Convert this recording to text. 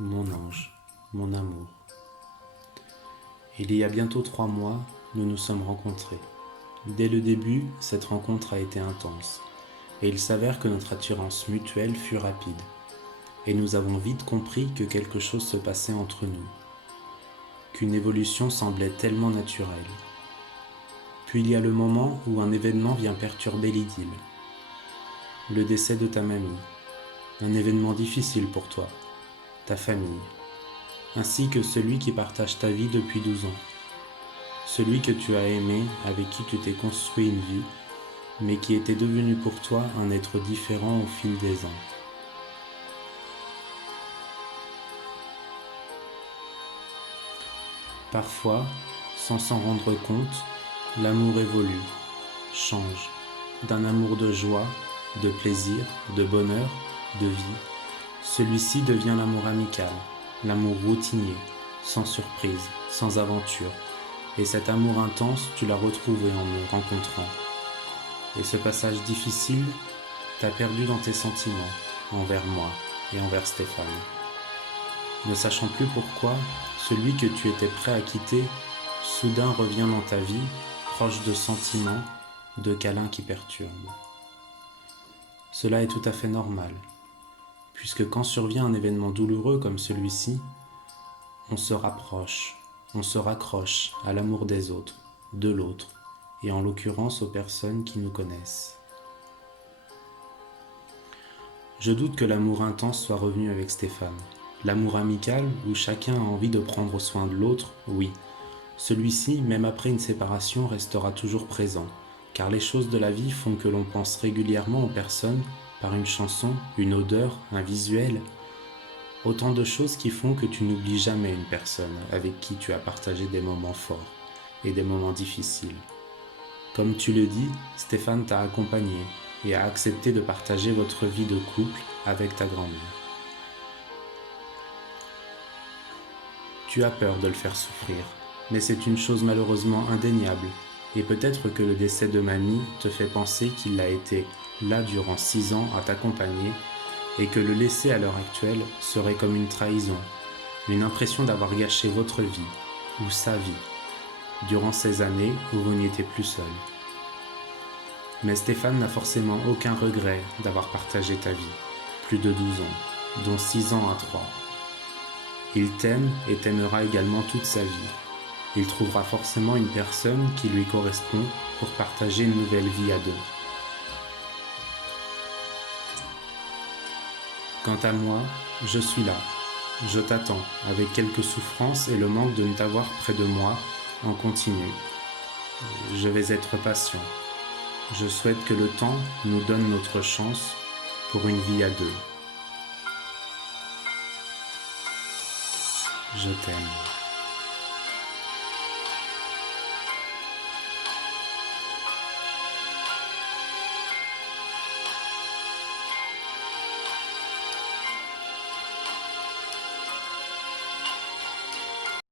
mon ange, mon amour. Il y a bientôt 3 mois, nous nous sommes rencontrés. Dès le début, cette rencontre a été intense, et il s'avère que notre attirance mutuelle fut rapide, et nous avons vite compris que quelque chose se passait entre nous, qu'une évolution semblait tellement naturelle. Puis il y a le moment où un événement vient perturber l'idylle. Le décès de ta mamie, un événement difficile pour toi, ta famille, ainsi que celui qui partage ta vie depuis 12 ans. Celui que tu as aimé, avec qui tu t'es construit une vie, mais qui était devenu pour toi un être différent au fil des ans. Parfois, sans s'en rendre compte, l'amour évolue, change, d'un amour de joie, de plaisir, de bonheur, de vie. Celui-ci devient l'amour amical, l'amour routinier, sans surprise, sans aventure. Et cet amour intense, tu l'as retrouvé en me rencontrant. Et ce passage difficile t'a perdu dans tes sentiments, envers moi et envers Stéphane. Ne sachant plus pourquoi, celui que tu étais prêt à quitter, soudain revient dans ta vie, proche de sentiments, de câlins qui perturbent. Cela est tout à fait normal, puisque quand survient un événement douloureux comme celui-ci, on se rapproche, on se raccroche à l'amour des autres, de l'autre, et en l'occurrence aux personnes qui nous connaissent. Je doute que l'amour intense soit revenu avec Stéphane. L'amour amical, où chacun a envie de prendre soin de l'autre, oui. Celui-ci, même après une séparation, restera toujours présent, car les choses de la vie font que l'on pense régulièrement aux personnes par une chanson, une odeur, un visuel. Autant de choses qui font que tu n'oublies jamais une personne avec qui tu as partagé des moments forts et des moments difficiles. Comme tu le dis, Stéphane t'a accompagné et a accepté de partager votre vie de couple avec ta grand-mère. Tu as peur de le faire souffrir, mais c'est une chose malheureusement indéniable, et peut-être que le décès de mamie te fait penser qu'il l'a été là durant 6 ans à t'accompagner, et que le laisser à l'heure actuelle serait comme une trahison, une impression d'avoir gâché votre vie, ou sa vie, durant ces années où vous n'étiez plus seul. Mais Stéphane n'a forcément aucun regret d'avoir partagé ta vie, plus de 12 ans, dont 6 ans à 3. Il t'aime et t'aimera également toute sa vie. Il trouvera forcément une personne qui lui correspond pour partager une nouvelle vie à deux. Quant à moi, je suis là. Je t'attends, avec quelques souffrances et le manque de ne t'avoir près de moi en continu. Je vais être patient. Je souhaite que le temps nous donne notre chance pour une vie à deux. Je t'aime.